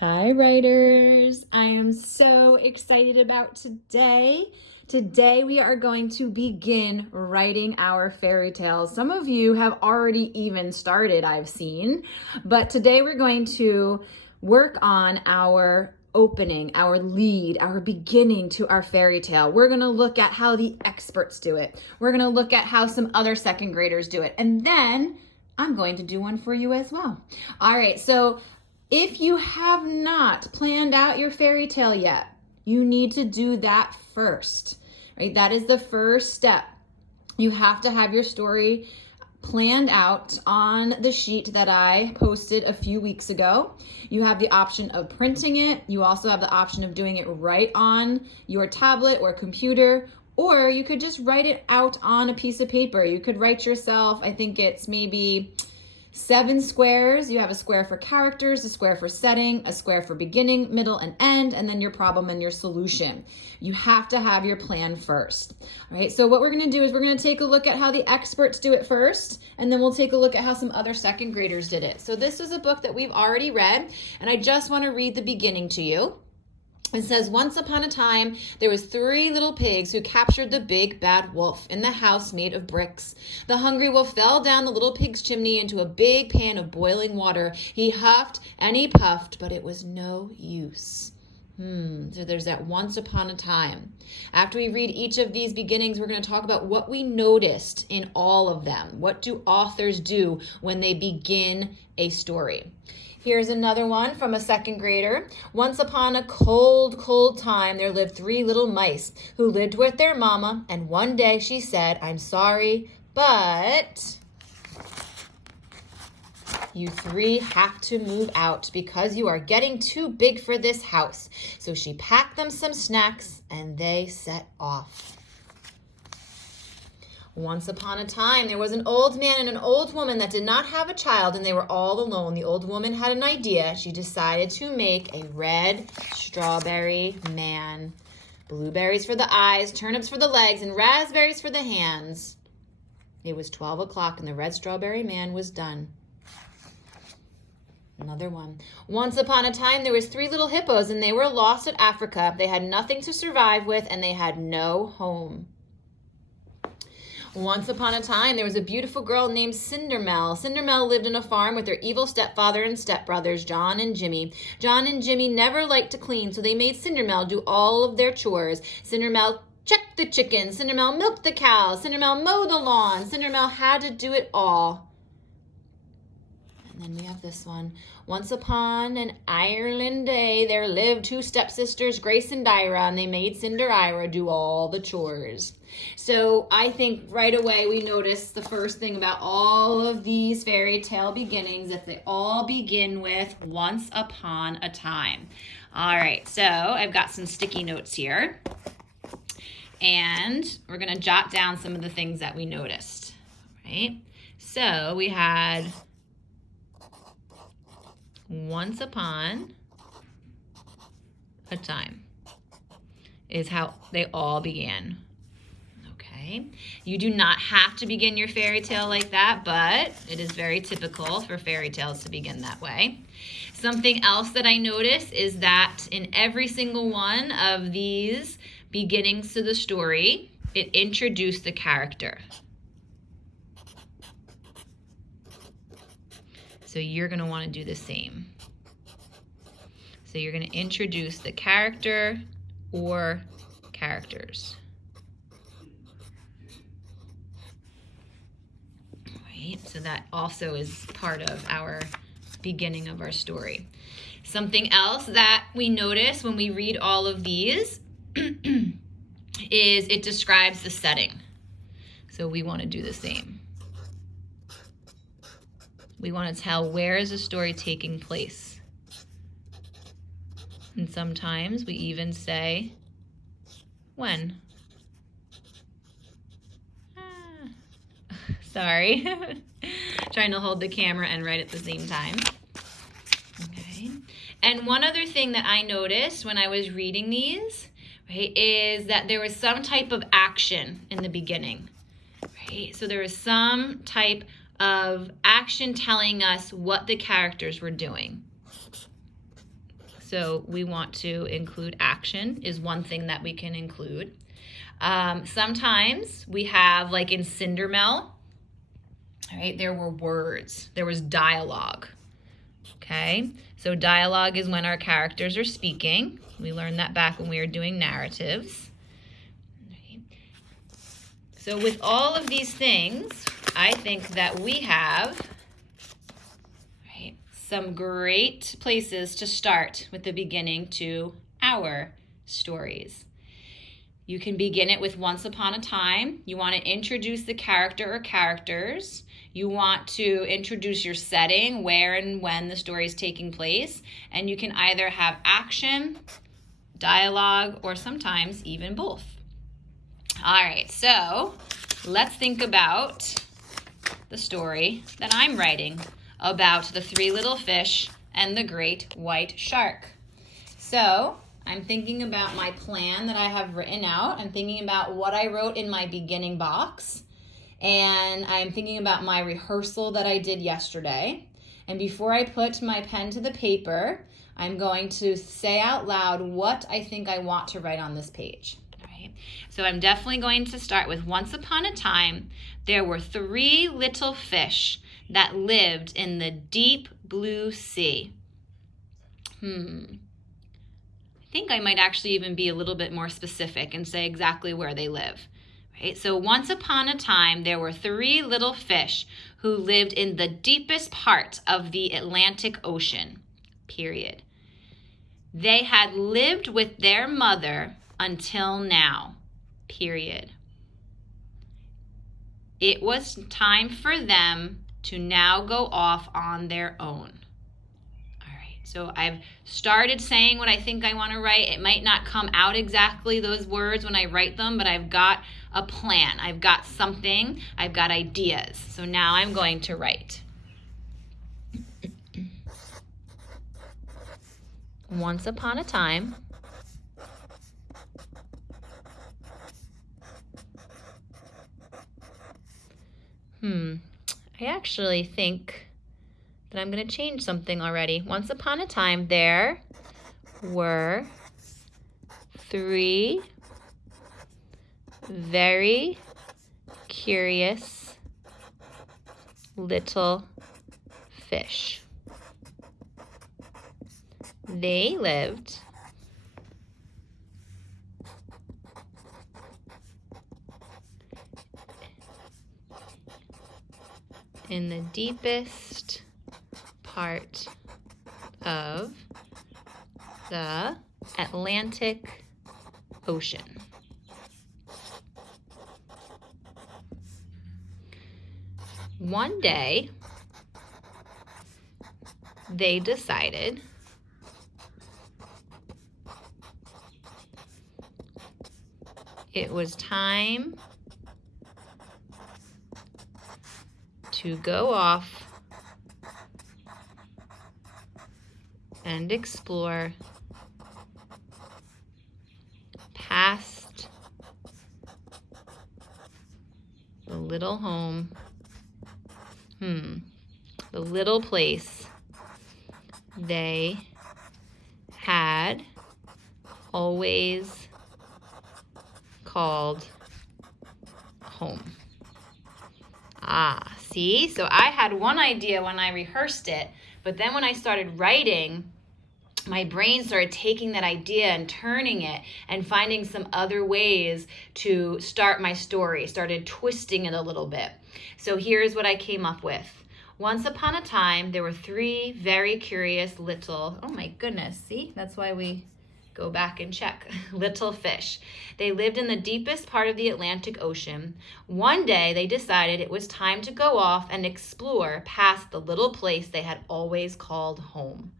Hi, writers. I am so excited about today. Today, we are going to begin writing our fairy tales. Some of you have already even started, I've seen, but today we're going to work on our opening, our lead, our beginning to our fairy tale. We're going to look at how the experts do it. We're going to look at how some other second graders do it. And then I'm going to do one for you as well. All right, so if you have not planned out your fairy tale yet, you need to do that first, right? That is the first step. You have to have your story planned out on the sheet that I posted a few weeks ago. You have the option of printing it. You also have the option of doing it right on your tablet or computer, or you could just write it out on a piece of paper. You could write yourself, I think it's maybe 7 squares. You have a square for characters, a square for setting, a square for beginning, middle, and end, and then your problem and your solution. You have to have your plan first. All right, so what we're gonna do is we're gonna take a look at how the experts do it first, and then we'll take a look at how some other second graders did it. So this is a book that we've already read, and I just wanna read the beginning to you. It says, once upon a time, there was 3 little pigs who captured the big bad wolf in the house made of bricks. The hungry wolf fell down the little pig's chimney into a big pan of boiling water. He huffed and he puffed, but it was no use. So there's that once upon a time. After we read each of these beginnings, we're going to talk about what we noticed in all of them. What do authors do when they begin a story? Here's another one from a second grader. Once upon a cold, cold time, there lived 3 little mice who lived with their mama, and one day she said, "I'm sorry, but you 3 have to move out because you are getting too big for this house." So she packed them some snacks and they set off. Once upon a time, there was an old man and an old woman that did not have a child, and they were all alone. The old woman had an idea. She decided to make a red strawberry man. Blueberries for the eyes, turnips for the legs, and raspberries for the hands. It was 12 o'clock, and the red strawberry man was done. Another one. Once upon a time, there was 3 little hippos, and they were lost in Africa. They had nothing to survive with, and they had no home. Once upon a time, there was a beautiful girl named Cindermel. Cindermel lived in a farm with her evil stepfather and stepbrothers, John and Jimmy. John and Jimmy never liked to clean, so they made Cindermel do all of their chores. Cindermel checked the chickens. Cindermel milked the cows. Cindermel mowed the lawn. Cindermel had to do it all. And then we have this one. Once upon an Ireland day, there lived 2 stepsisters, Grace and Dyra, and they made Cinderira do all the chores. So I think right away we notice the first thing about all of these fairy tale beginnings that they all begin with once upon a time. All right, so I've got some sticky notes here, and we're going to jot down some of the things that we noticed. Right? So we had once upon a time is how they all began. Okay. You do not have to begin your fairy tale like that, but it is very typical for fairy tales to begin that way. Something else that I noticed is that in every single one of these beginnings to the story, it introduced the character. So you're going to want to do the same. So you're going to introduce the character or characters. Right? So that also is part of our beginning of our story. Something else that we notice when we read all of these is it describes the setting. So we want to do the same. We want to tell where is the story taking place. And sometimes we even say when. Sorry. Trying to hold the camera and write at the same time. Okay. And one other thing that I noticed when I was reading these, right, is that there was some type of action in the beginning. Right? So there was some type of action telling us what the characters were doing. So we want to include action is one thing that we can include. Sometimes we have, like in Cindermel, all right, there were words, there was dialogue. Okay, so dialogue is when our characters are speaking. We learned that back when we were doing narratives. Okay. So with all of these things, I think that we have some great places to start with the beginning to our stories. You can begin it with once upon a time. You want to introduce the character or characters. You want to introduce your setting, where and when the story is taking place. And you can either have action, dialogue, or sometimes even both. All right, so let's think about the story that I'm writing about the 3 little fish and the great white shark. So I'm thinking about my plan that I have written out. I'm thinking about what I wrote in my beginning box. And I'm thinking about my rehearsal that I did yesterday. And before I put my pen to the paper, I'm going to say out loud what I think I want to write on this page. All right. So I'm definitely going to start with once upon a time, there were 3 little fish that lived in the deep blue sea. I think I might actually even be a little bit more specific and say exactly where they live. Right? So once upon a time, there were 3 little fish who lived in the deepest part of the Atlantic Ocean, period. They had lived with their mother until now, period. It was time for them to now go off on their own. All right, so I've started saying what I think I want to write. It might not come out exactly those words when I write them, but I've got a plan. I've got something. I've got ideas. So now I'm going to write. Once upon a time, I actually think that I'm going to change something already. Once upon a time, there were 3 very curious little fish. They lived in the deepest part of the Atlantic Ocean. One day, they decided it was time to go off and explore past the little home, the little place they had always called home. See? So I had one idea when I rehearsed it, but then when I started writing, my brain started taking that idea and turning it and finding some other ways to start my story, started twisting it a little bit. So here's what I came up with. Once upon a time, there were 3 very curious little, oh my goodness, see? That's why we go back and check. Little fish. They lived in the deepest part of the Atlantic Ocean. One day, they decided it was time to go off and explore past the little place they had always called home.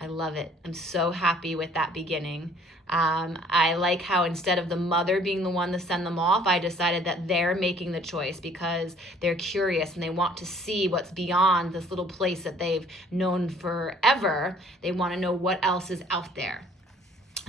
I love it. I'm so happy with that beginning. I like how instead of the mother being the one to send them off, I decided that they're making the choice because they're curious and they want to see what's beyond this little place that they've known forever. They want to know what else is out there.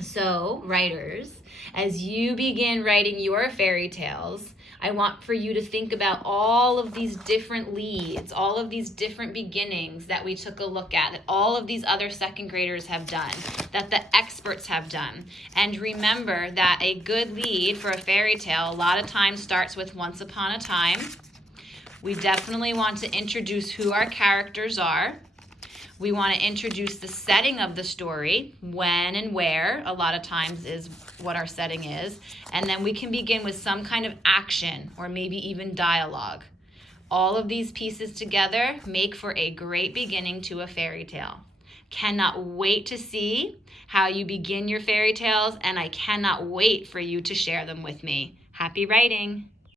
So, writers, as you begin writing your fairy tales, I want for you to think about all of these different leads, all of these different beginnings that we took a look at, that all of these other second graders have done, that the experts have done. And remember that a good lead for a fairy tale a lot of times starts with once upon a time. We definitely want to introduce who our characters are. We want to introduce the setting of the story, when and where, a lot of times is what our setting is. And then we can begin with some kind of action or maybe even dialogue. All of these pieces together make for a great beginning to a fairy tale. Cannot wait to see how you begin your fairy tales, and I cannot wait for you to share them with me. Happy writing!